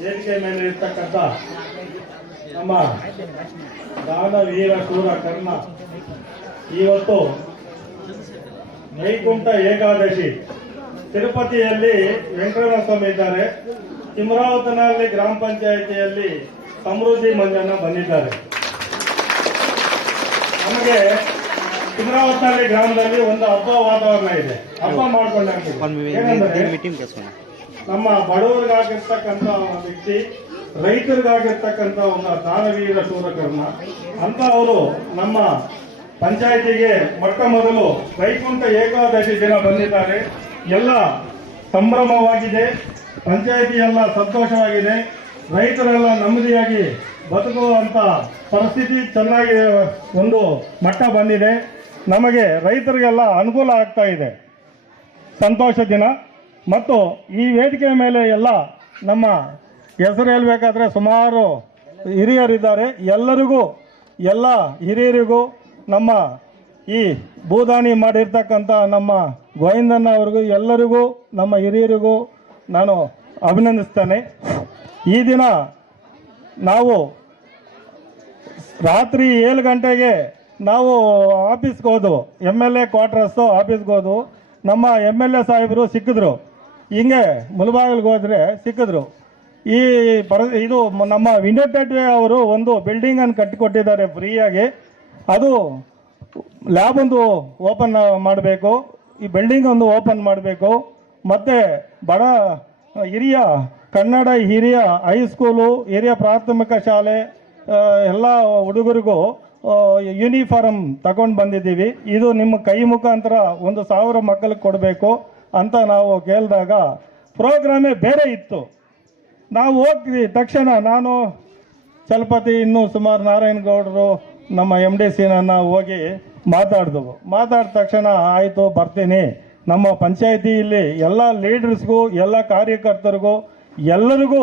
ವೇದಿಕೆ ಮೇಲೆ ಇರ್ತಕ್ಕಂಥ ನಮ್ಮ ದಾನವೀರ ಶೂರ ಕರ್ಣ ಇವತ್ತು ವೈಕುಂಠ ಏಕಾದಶಿ. ತಿರುಪತಿಯಲ್ಲಿ ವೆಂಕಟರಮಣ ಸ್ವಾಮಿ ಇದ್ದಾರೆ. ತಿಮ್ರಾವತನಹಳ್ಳಿ ಗ್ರಾಮ ಪಂಚಾಯಿತಿಯಲ್ಲಿ ಸಮೃದ್ಧಿ ಮಂಜನ ಬಂದಿದ್ದಾರೆ. ನಮಗೆ ತಿಮ್ರಾವತನಹಳ್ಳಿ ಗ್ರಾಮದಲ್ಲಿ ಒಂದು ಹಬ್ಬ ವಾತಾವರಣ ಇದೆ. ಹಬ್ಬ ಮಾಡ್ಕೊಂಡು ಏನಂದ್ರೆ ನಮ್ಮ ಬಡವರಿಗಾಗಿರ್ತಕ್ಕಂಥ ಒಂದು ವ್ಯಕ್ತಿ, ರೈತರಿಗಾಗಿರ್ತಕ್ಕಂಥ ಒಂದು ದಾನವೀರ ಶೂರಕರ್ಮ ಅಂತ ಅವರು ನಮ್ಮ ಪಂಚಾಯಿತಿಗೆ ಮೊಟ್ಟ ಮೊದಲು ವೈಕುಂಠ ಏಕಾದಶಿ ದಿನ ಬಂದಿದ್ದಾರೆ. ಎಲ್ಲ ಸಂಭ್ರಮವಾಗಿದೆ ಪಂಚಾಯಿತಿ ಎಲ್ಲ ಸಂತೋಷವಾಗಿದೆ, ರೈತರೆಲ್ಲ ನೆಮ್ಮದಿಯಾಗಿ ಬದುಕುವಂತ ಪರಿಸ್ಥಿತಿ ಚೆನ್ನಾಗಿ ಒಂದು ಮಟ್ಟ ಬಂದಿದೆ. ನಮಗೆ ರೈತರಿಗೆಲ್ಲ ಅನುಕೂಲ ಆಗ್ತಾ ಇದೆ. ಸಂತೋಷ ದಿನ. ಮತ್ತು ಈ ವೇದಿಕೆ ಮೇಲೆ ಎಲ್ಲ ನಮ್ಮ ಹೆಸರು ಹೇಳಬೇಕಾದ್ರೆ ಸುಮಾರು ಹಿರಿಯರಿದ್ದಾರೆ. ಎಲ್ಲರಿಗೂ, ಎಲ್ಲ ಹಿರಿಯರಿಗೂ ನಮ್ಮ ಈ ಭೂದಾನಿ ಮಾಡಿರ್ತಕ್ಕಂಥ ನಮ್ಮ ಗೋವಿಂದಣ್ಣ ಅವ್ರಿಗೂ, ಎಲ್ಲರಿಗೂ, ನಮ್ಮ ಹಿರಿಯರಿಗೂ ನಾನು ಅಭಿನಂದಿಸ್ತೇನೆ. ಈ ದಿನ ನಾವು ರಾತ್ರಿ ಏಳು ಗಂಟೆಗೆ ನಾವು ಆಫೀಸ್ಗೆ ಹೋದವು. ಎಂ ಎಲ್ ಎ ಕ್ವಾರ್ಟರ್ಸು ಆಫೀಸ್ಗೆ ಹೋದವು. ನಮ್ಮ ಎಂ ಎಲ್ ಎ ಸಾಹೇಬರು ಸಿಕ್ಕಿದ್ರು. ಹಿಂಗೆ ಮುಳಬಾಗಿಲ್ಗೆ ಹೋದ್ರೆ ಸಿಕ್ಕಿದ್ರು. ಈ ಪರ ಇದು ನಮ್ಮ ವಿಂಡೋ ಪೇಟೆ ಅವರು ಒಂದು ಬಿಲ್ಡಿಂಗ್ ಅನ್ನು ಕಟ್ಟಿಕೊಟ್ಟಿದ್ದಾರೆ ಫ್ರೀಯಾಗಿ. ಅದು ಲ್ಯಾಬ್ ಒಂದು ಓಪನ್ ಮಾಡಬೇಕು. ಈ ಬಿಲ್ಡಿಂಗ್ ಒಂದು ಓಪನ್ ಮಾಡಬೇಕು. ಮತ್ತು ಬಡ ಹಿರಿಯ, ಕನ್ನಡ ಹಿರಿಯ ಹೈಸ್ಕೂಲು ಹಿರಿಯ ಪ್ರಾಥಮಿಕ ಶಾಲೆ ಎಲ್ಲ ಹುಡುಗರಿಗೂ ಯೂನಿಫಾರ್ಮ್ ತಗೊಂಡು ಬಂದಿದ್ದೀವಿ. ಇದು ನಿಮ್ಮ ಕೈ ಮುಖಾಂತರ ಒಂದು ಸಾವಿರ ಮಕ್ಕಳಿಗೆ ಕೊಡಬೇಕು. ಅಂತ ನಾವು ಕೇಳಿದಾಗ ಪ್ರೋಗ್ರಾಮೇ ಬೇರೆ ಇತ್ತು. ನಾವು ಹೋಗ್ತೀವಿ ತಕ್ಷಣ ನಾನು, ಚಲಪತಿ ಇನ್ನೂ ಸುಮಾರು ನಾರಾಯಣಗೌಡರು ನಮ್ಮ ಎಂ ಡಿ ಸಿನನ್ನ ಹೋಗಿ ಮಾತಾಡಿದವು. ಮಾತಾಡಿದ ತಕ್ಷಣ ಆಯಿತು, ಬರ್ತೀನಿ. ನಮ್ಮ ಪಂಚಾಯಿತಿಯಲ್ಲಿ ಎಲ್ಲ ಲೀಡರ್ಸ್ಗೂ, ಎಲ್ಲ ಕಾರ್ಯಕರ್ತರಿಗೂ, ಎಲ್ಲರಿಗೂ,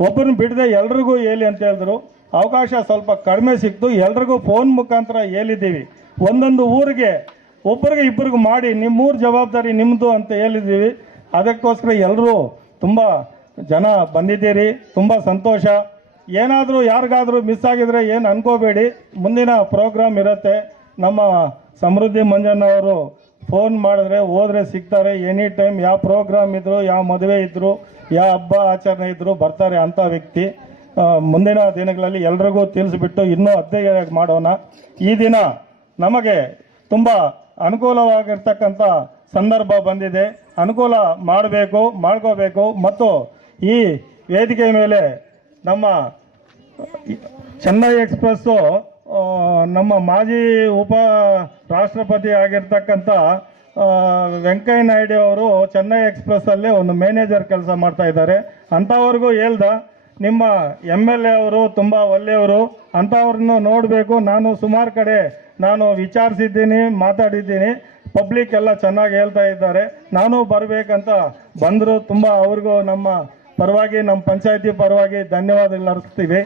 ಒಬ್ಬರನ್ನ ಬಿಡದೆ ಎಲ್ರಿಗೂ ಹೇಳಿ ಅಂತ ಹೇಳಿದ್ರು. ಅವಕಾಶ ಸ್ವಲ್ಪ ಕಡಿಮೆ ಸಿಕ್ತು. ಎಲ್ರಿಗೂ ಫೋನ್ ಮುಖಾಂತರ ಹೇಳಿದ್ದೀವಿ. ಒಂದೊಂದು ಊರಿಗೆ ಒಬ್ಬರಿಗೆ ಇಬ್ಬರಿಗೂ ಮಾಡಿ ನಿಮ್ಮೂರ ಜವಾಬ್ದಾರಿ ನಿಮ್ಮದು ಅಂತ ಹೇಳಿದ್ದೀವಿ. ಅದಕ್ಕೋಸ್ಕರ ಎಲ್ಲರೂ ತುಂಬ ಜನ ಬಂದಿದ್ದೀರಿ, ತುಂಬ ಸಂತೋಷ. ಏನಾದರೂ ಯಾರಿಗಾದರೂ ಮಿಸ್ ಆಗಿದರೆ ಏನು ಅನ್ಕೋಬೇಡಿ. ಮುಂದಿನ ಪ್ರೋಗ್ರಾಮ್ ಇರುತ್ತೆ. ನಮ್ಮ ಸಮೃದ್ಧಿ ಮಂಜಣ್ಣ ಅವರು ಫೋನ್ ಮಾಡಿದ್ರೆ ಹೋದರೆ ಸಿಗ್ತಾರೆ. ಎನಿ ಟೈಮ್ ಯಾವ ಪ್ರೋಗ್ರಾಮ್ ಇದ್ದರು ಯಾವ ಮದುವೆ ಇದ್ದರು ಯಾವ ಹಬ್ಬ ಆಚರಣೆ ಇದ್ದರು ಬರ್ತಾರೆ ಅಂಥ ವ್ಯಕ್ತಿ. ಮುಂದಿನ ದಿನಗಳಲ್ಲಿ ಎಲ್ರಿಗೂ ತಿಳಿಸ್ಬಿಟ್ಟು ಇನ್ನೂ ಅದ್ದೆಯಾಗಿ ಮಾಡೋಣ. ಈ ದಿನ ನಮಗೆ ತುಂಬ ಅನುಕೂಲವಾಗಿರ್ತಕ್ಕಂಥ ಸಂದರ್ಭ ಬಂದಿದೆ. ಅನುಕೂಲ ಮಾಡಬೇಕು, ಮಾಡ್ಕೋಬೇಕು. ಮತ್ತು ಈ ವೇದಿಕೆ ಮೇಲೆ ನಮ್ಮ ಚೆನ್ನೈ ಎಕ್ಸ್ಪ್ರೆಸ್ಸು ನಮ್ಮ ಮಾಜಿ ಉಪ ರಾಷ್ಟ್ರಪತಿ ಆಗಿರ್ತಕ್ಕಂಥ ವೆಂಕಯ್ಯ ನಾಯ್ಡು ಅವರು ಚೆನ್ನೈ ಎಕ್ಸ್ಪ್ರೆಸ್ಸಲ್ಲಿ ಒಂದು ಮ್ಯಾನೇಜರ್ ಕೆಲಸ ಮಾಡ್ತಾ ಇದ್ದಾರೆ. ಅಂಥವ್ರಿಗೂ ಹೇಳ್ದ ನಿಮ್ಮ ಎಂ ಎಲ್ ಎ ಅವರು, ತುಂಬ ಒಳ್ಳೆಯವರು. ಅಂಥವ್ರನ್ನು ನೋಡಬೇಕು. ನಾನು ಸುಮಾರು ಕಡೆ ನಾನು ವಿಚಾರಿಸಿದ್ದೀನಿ, ಮಾತಾಡಿದ್ದೀನಿ. ಪಬ್ಲಿಕ್ ಎಲ್ಲ ಚೆನ್ನಾಗಿ ಹೇಳ್ತಾ ಇದ್ದಾರೆ. ನಾನು ಬರಬೇಕಂತ ಬಂದರು ತುಂಬ ಅವ್ರಿಗೂ ನಮ್ಮ ಪರವಾಗಿ, ನಮ್ಮ ಪಂಚಾಯತಿ ಪರವಾಗಿ ಧನ್ಯವಾದಗಳು ಅರ್ಪಿಸ್ತೀವಿ.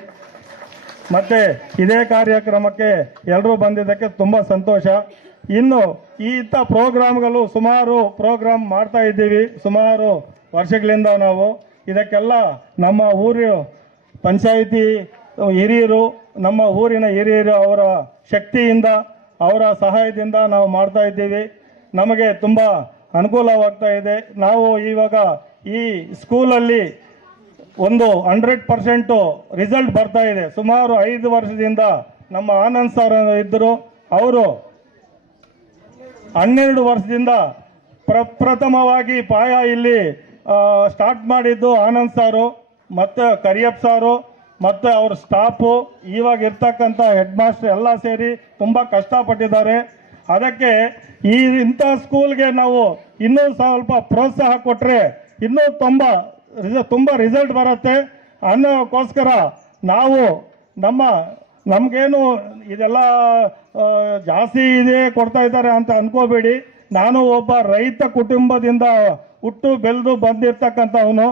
ಮತ್ತು ಇದೇ ಕಾರ್ಯಕ್ರಮಕ್ಕೆ ಎಲ್ಲರೂ ಬಂದಿದ್ದಕ್ಕೆ ತುಂಬ ಸಂತೋಷ. ಇನ್ನು ಈ ಇಂಥ ಪ್ರೋಗ್ರಾಮ್ಗಳು ಸುಮಾರು ಪ್ರೋಗ್ರಾಮ್ ಮಾಡ್ತಾ ಇದ್ದೀವಿ. ಸುಮಾರು ವರ್ಷಗಳಿಂದ ನಾವು. ಇದಕ್ಕೆಲ್ಲ ನಮ್ಮ ಊರು ಪಂಚಾಯಿತಿ ಹಿರಿಯರು, ನಮ್ಮ ಊರಿನ ಹಿರಿಯರು ಅವರ ಶಕ್ತಿಯಿಂದ, ಅವರ ಸಹಾಯದಿಂದ ನಾವು ಮಾಡ್ತಾ ಇದ್ದೀವಿ. ನಮಗೆ ತುಂಬ ಅನುಕೂಲವಾಗ್ತಾ ಇದೆ. ನಾವು ಇವಾಗ ಈ ಸ್ಕೂಲಲ್ಲಿ ಒಂದು ಹಂಡ್ರೆಡ್ ಪರ್ಸೆಂಟು ರಿಸಲ್ಟ್ ಬರ್ತಾ ಇದೆ. ಸುಮಾರು ಐದು ವರ್ಷದಿಂದ ನಮ್ಮ ಆನಂದ್ ಸರ್ ಇದ್ದರು. ಅವರು ಹನ್ನೆರಡು ವರ್ಷದಿಂದ ಪ್ರಪ್ರಥಮವಾಗಿ ಪಾಯ ಇಲ್ಲಿ ಸ್ಟಾರ್ಟ್ ಮಾಡಿದ್ದು ಆನಂದ್ ಸಾರು, ಮತ್ತು ಕರಿಯಪ್ಪ ಸಾರು, ಮತ್ತು ಅವ್ರ ಸ್ಟಾಫು ಇವಾಗ ಇರ್ತಕ್ಕಂಥ ಹೆಡ್ ಮಾಸ್ಟರ್ ಎಲ್ಲ ಸೇರಿ ತುಂಬ ಕಷ್ಟಪಟ್ಟಿದ್ದಾರೆ. ಅದಕ್ಕೆ ಈ ಇಂಥ ಸ್ಕೂಲ್ಗೆ ನಾವು ಇನ್ನೂ ಸ್ವಲ್ಪ ಪ್ರೋತ್ಸಾಹ ಕೊಟ್ಟರೆ ಇನ್ನೂ ತುಂಬ ರಿಸ, ತುಂಬ ರಿಸಲ್ಟ್ ಬರುತ್ತೆ. ಅನ್ನೋಕ್ಕೋಸ್ಕರ ನಾವು ನಮ್ಮ, ನಮಗೇನು ಇದೆಲ್ಲ ಜಾಸ್ತಿ ಇದೆ ಕೊಡ್ತಾ ಇದ್ದಾರೆ ಅಂತ ಅನ್ಕೋಬೇಡಿ. ನಾನು ಒಬ್ಬ ರೈತ ಕುಟುಂಬದಿಂದ ಹುಟ್ಟು ಬೆಳೆದು ಬಂದಿರ್ತಕ್ಕಂಥವನು,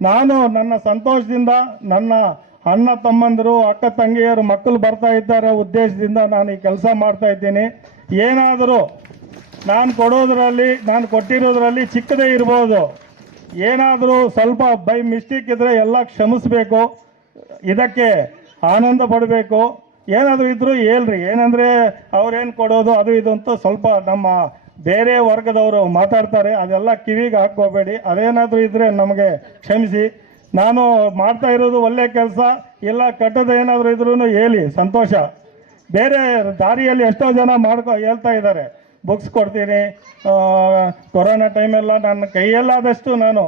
ನಾನು ನನ್ನ ಸಂತೋಷದಿಂದ ನನ್ನ ಅಣ್ಣ ತಮ್ಮಂದಿರು, ಅಕ್ಕ ತಂಗಿಯರು, ಮಕ್ಕಳು ಬರ್ತಾ ಇದ್ದಾರೆ ಉದ್ದೇಶದಿಂದ ನಾನು ಈ ಕೆಲಸ ಮಾಡ್ತಾ ಇದ್ದೀನಿ. ಏನಾದರೂ ನಾನು ಕೊಡೋದ್ರಲ್ಲಿ, ನಾನು ಕೊಟ್ಟಿರೋದ್ರಲ್ಲಿ ಚಿಕ್ಕದೇ ಇರ್ಬೋದು. ಏನಾದರೂ ಸ್ವಲ್ಪ ಬೈ ಮಿಸ್ಟೇಕ್ ಇದ್ದರೆ ಎಲ್ಲ ಕ್ಷಮಿಸ್ಬೇಕು. ಇದಕ್ಕೆ ಆನಂದ ಪಡಬೇಕು. ಏನಾದರೂ ಇದ್ದರೂ ಹೇಳ್ರಿ. ಏನಂದರೆ ಅವ್ರೇನು ಕೊಡೋದು ಅದು ಇದು ಅಂತ ಸ್ವಲ್ಪ ನಮ್ಮ ಬೇರೆ ವರ್ಗದವರು ಮಾತಾಡ್ತಾರೆ, ಅದೆಲ್ಲ ಕಿವಿಗೆ ಹಾಕೋಬೇಡಿ ಅದೇನಾದರೂ ಇದ್ರೆ ನಮಗೆ ಕ್ಷಮಿಸಿ. ನಾನು ಮಾಡ್ತಾ ಇರೋದು ಒಳ್ಳೆ ಕೆಲಸ, ಇಲ್ಲ ಕಟ್ಟದ ಏನಾದರೂ ಇದ್ರೂ ಹೇಳಿ, ಸಂತೋಷ. ಬೇರೆ ದಾರಿಯಲ್ಲಿ ಎಷ್ಟೋ ಜನ ಮಾಡ್ಕೊ, ಹೇಳ್ತಾ ಇದ್ದಾರೆ. ಬುಕ್ಸ್ ಕೊಡ್ತೀನಿ ಕೊರೋನಾ ಟೈಮೆಲ್ಲ ನನ್ನ ಕೈಯಲ್ಲಾದಷ್ಟು ನಾನು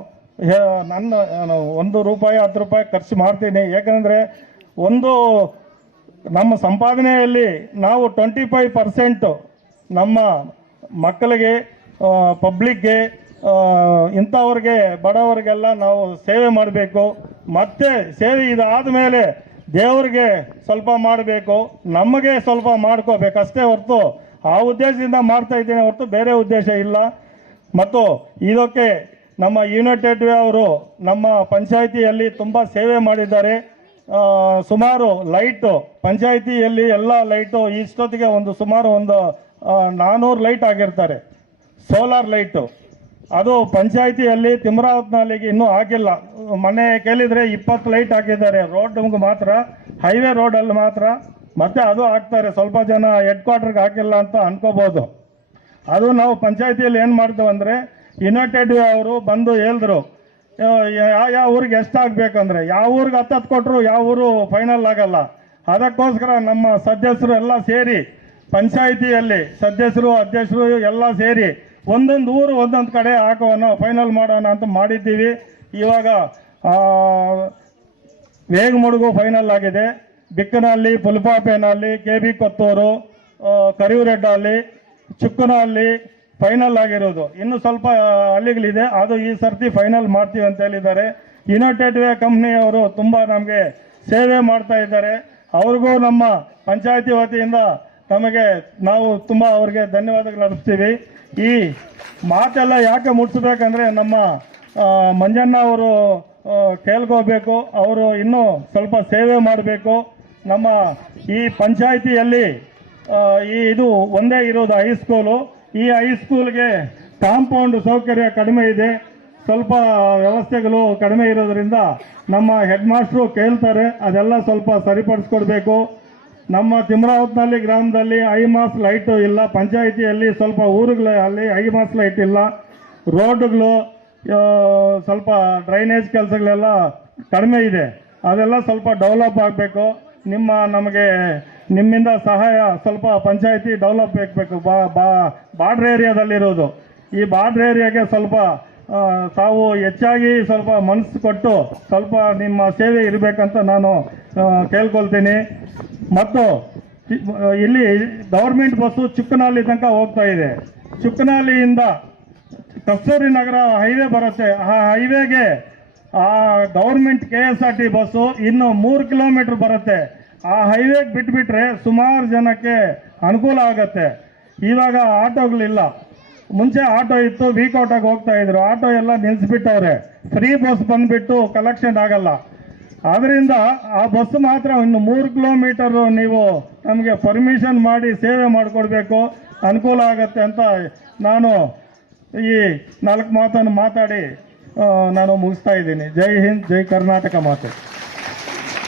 ನನ್ನ, ನಾನು ಒಂದು ರೂಪಾಯಿ, ಹತ್ತು ರೂಪಾಯಿ ಖರ್ಚು ಮಾಡ್ತೀನಿ. ಯಾಕಂದರೆ ಒಂದು ನಮ್ಮ ಸಂಪಾದನೆಯಲ್ಲಿ ನಾವು ಟ್ವೆಂಟಿ ಫೈವ್ ಪರ್ಸೆಂಟು ನಮ್ಮ ಮಕ್ಕಳಿಗೆ ಪಬ್ಲಿಕ್ಗೆ ಇಂಥವ್ರಿಗೆ, ಬಡವರಿಗೆಲ್ಲ ನಾವು ಸೇವೆ ಮಾಡಬೇಕು. ಮತ್ತೆ ಸೇವೆ ಇದಾದ ಮೇಲೆ ದೇವರಿಗೆ ಸ್ವಲ್ಪ ಮಾಡಬೇಕು. ನಮಗೆ ಸ್ವಲ್ಪ ಮಾಡ್ಕೋಬೇಕು. ಅಷ್ಟೇ ಹೊರತು ಆ ಉದ್ದೇಶದಿಂದ ಮಾಡ್ತಾ ಇದ್ದೀನಿ ಹೊರತು ಬೇರೆ ಉದ್ದೇಶ ಇಲ್ಲ. ಮತ್ತು ಇದಕ್ಕೆ ನಮ್ಮ ಯುನೈಟೆಡ್ ವೇ ಅವರು ನಮ್ಮ ಪಂಚಾಯಿತಿಯಲ್ಲಿ ತುಂಬ ಸೇವೆ ಮಾಡಿದ್ದಾರೆ. ಸುಮಾರು ಲೈಟು ಪಂಚಾಯಿತಿಯಲ್ಲಿ ಎಲ್ಲ ಲೈಟು ಇಷ್ಟೊತ್ತಿಗೆ ಒಂದು ಸುಮಾರು ಒಂದು ನಾನ್ನೂರು ಲೈಟ್ ಆಗಿರ್ತಾರೆ. Solar light. ಅದು ಪಂಚಾಯಿತಿಯಲ್ಲಿ ತಿಮ್ರಾವತ್ನಲ್ಲಿಗೆ ಇನ್ನೂ ಆಗಿಲ್ಲ. ಮನೆ ಕೇಳಿದರೆ ಇಪ್ಪತ್ತು ಲೈಟ್ ಹಾಕಿದ್ದಾರೆ. ರೋಡ್ ಮಾತ್ರ, ಹೈವೇ ರೋಡಲ್ಲಿ ಮಾತ್ರ. ಮತ್ತೆ ಅದು ಹಾಕ್ತಾರೆ. ಸ್ವಲ್ಪ ಜನ ಹೆಡ್ ಕ್ವಾರ್ಟರ್ಗೆ ಹಾಕಿಲ್ಲ ಅಂತ ಅನ್ಕೋಬೋದು. ಅದು ನಾವು ಪಂಚಾಯಿತಿಯಲ್ಲಿ ಏನು ಮಾಡ್ತೇವೆ ಅಂದರೆ ಯುನೈಟೆಡ್ ಅವರು ಬಂದು ಹೇಳಿದ್ರು ಯಾವ ಯಾವ ಊರಿಗೆ ಎಷ್ಟಾಗಬೇಕಂದ್ರೆ ಯಾವ ಊರಿಗೆ ಹತ್ತತ್ತು ಕೊಟ್ಟರು ಯಾವ ಊರು ಫೈನಲ್ ಆಗಲ್ಲ. ಅದಕ್ಕೋಸ್ಕರ ನಮ್ಮ ಸದಸ್ಯರು ಎಲ್ಲ ಸೇರಿ, ಪಂಚಾಯಿತಿಯಲ್ಲಿ ಸದಸ್ಯರು, ಅಧ್ಯಕ್ಷರು ಎಲ್ಲ ಸೇರಿ ಒಂದೊಂದು ಊರು, ಒಂದೊಂದು ಕಡೆ ಹಾಕೋಣ ಫೈನಲ್ ಮಾಡೋಣ ಅಂತ ಮಾಡಿದ್ದೀವಿ. ಇವಾಗ ವೇಗಮುಡುಗು ಫೈನಲ್ ಆಗಿದೆ. Bikkanahalli, Pulpapenahalli, K B Kottur Kariyureddahalli, Chukkanahalli final ಆಗಿರೋದು. ಇನ್ನು ಸ್ವಲ್ಪ ಹಳ್ಳಿಗಳಿದೆ. ಅದು ಈ ಸರ್ತಿ ಫೈನಲ್ ಮಾಡ್ತೀವಿ ಅಂತ ಹೇಳಿದ್ದಾರೆ. ಯುನೈಟೆಡ್ ವೇ ಕಂಪ್ನಿಯವರು ತುಂಬ ನಮಗೆ ಸೇವೆ ಮಾಡ್ತಾ ಇದ್ದಾರೆ. ಅವ್ರಿಗೂ ನಮ್ಮ ಪಂಚಾಯತಿ ವತಿಯಿಂದ ನಮಗೆ ನಾವು ತುಂಬ ಅವ್ರಿಗೆ ಧನ್ಯವಾದಗಳು ಅರ್ಪಿಸ್ತೀವಿ. ಈ ಮಾತೆಲ್ಲ ಯಾಕೆ ಮುಟ್ಸ್ಬೇಕಂದ್ರೆ ನಮ್ಮ ಮಂಜಣ್ಣ ಅವರು ಕೇಳ್ಕೋಬೇಕು. ಅವರು ಇನ್ನೂ ಸ್ವಲ್ಪ ಸೇವೆ ಮಾಡಬೇಕು. ನಮ್ಮ ಈ ಪಂಚಾಯಿತಿಯಲ್ಲಿ ಈ ಇದು ಒಂದೇ ಇರೋದು ಹೈಸ್ಕೂಲು ಈ ಹೈಸ್ಕೂಲ್ಗೆ ಕಾಂಪೌಂಡ್ ಸೌಕರ್ಯ ಕಡಿಮೆ ಇದೆ. ಸ್ವಲ್ಪ ವ್ಯವಸ್ಥೆಗಳು ಕಡಿಮೆ ಇರೋದ್ರಿಂದ ನಮ್ಮ ಹೆಡ್ ಮಾಸ್ಟ್ರು ಕೇಳ್ತಾರೆ, ಅದೆಲ್ಲ ಸ್ವಲ್ಪ ಸರಿಪಡಿಸ್ಕೊಡ್ಬೇಕು. ನಮ್ಮ ತಿಮ್ರಾವತ್ನಲ್ಲಿ ಗ್ರಾಮದಲ್ಲಿ ಐ ಮಾಸ್ ಲೈಟು ಇಲ್ಲ. ಪಂಚಾಯಿತಿಯಲ್ಲಿ ಸ್ವಲ್ಪ ಊರುಗಳಲ್ಲಿ ಐ ಮಾಸ್ ಲೈಟ್ ಇಲ್ಲ. ರೋಡ್ಗಳು ಸ್ವಲ್ಪ ಡ್ರೈನೇಜ್ ಕೆಲಸಗಳೆಲ್ಲ ಕಡಿಮೆ ಇದೆ. ಅದೆಲ್ಲ ಸ್ವಲ್ಪ ಡೆವಲಪ್ ಆಗಬೇಕು. ನಿಮ್ಮ ನಮಗೆ ನಿಮ್ಮಿಂದ ಸಹಾಯ, ಸ್ವಲ್ಪ ಪಂಚಾಯಿತಿ ಡೆವಲಪ್ ಆಗಬೇಕು. ಬಾ ಬಾ, ಬಾರ್ಡ್ರ್ ಏರಿಯಾದಲ್ಲಿರೋದು. ಈ ಬಾರ್ಡ್ರ್ ಏರಿಯಾಗೆ ಸ್ವಲ್ಪ ತಾವು ಹೆಚ್ಚಾಗಿ ಸ್ವಲ್ಪ ಮನಸ್ಸು ಕೊಟ್ಟು ಸ್ವಲ್ಪ ನಿಮ್ಮ ಸೇವೆ ಇರಬೇಕಂತ ನಾನು ಕೇಳ್ಕೊಳ್ತೀನಿ. ಮತ್ತು ಇಲ್ಲಿ ಗೌರ್ಮೆಂಟ್ ಬಸ್ಸು ಚುಕ್ಕನಹಳ್ಳಿ ತನಕ ಹೋಗ್ತಾ ಇದೆ. ಚುಕ್ಕನಹಳ್ಳಿಯಿಂದ ಕಸ್ತೂರಿ ನಗರ ಹೈವೇ ಬರುತ್ತೆ. ಆ ಹೈವೇಗೆ ಆ government K S R T bus ಇನ್ನು ಮೂರು ಕಿಲೋಮೀಟ್ರ್ ಬರುತ್ತೆ. ಆ ಹೈವೇಗೆ ಬಿಟ್ಬಿಟ್ರೆ ಸುಮಾರು ಜನಕ್ಕೆ ಅನುಕೂಲ ಆಗತ್ತೆ. ಇವಾಗ ಆಟೋಗಳಿಲ್ಲ. ಮುಂಚೆ ಆಟೋ ಇತ್ತು ವೀಕೌಟಾಗಿ ಹೋಗ್ತಾ ಇದ್ರು. ಆಟೋ ಎಲ್ಲ ನಿಲ್ಲಿಸ್ಬಿಟ್ಟವ್ರೆ ಫ್ರೀ ಬಸ್ ಬಂದ್ಬಿಟ್ಟು ಕಲೆಕ್ಷನ್ ಆಗಲ್ಲ. ಆದ್ರಿಂದ ಆ ಬಸ್ ಮಾತ್ರ ಇನ್ನು ಮೂರು ಕಿಲೋಮೀಟರ್ ನೀವು ನಮಗೆ ಪರ್ಮಿಷನ್ ಮಾಡಿ ಸೇವೆ ಮಾಡಿಕೊಡ್ಬೇಕು. ಅನುಕೂಲ ಆಗತ್ತೆ ಅಂತ ನಾನು ಈ ನಾಲ್ಕು ಮಾತನ್ನು ಮಾತಾಡಿ ನಾನು ಮುಗಿಸ್ತಾ ಇದ್ದೀನಿ. ಜೈ ಹಿಂದ್, ಜೈ ಕರ್ನಾಟಕ ಮಾತು.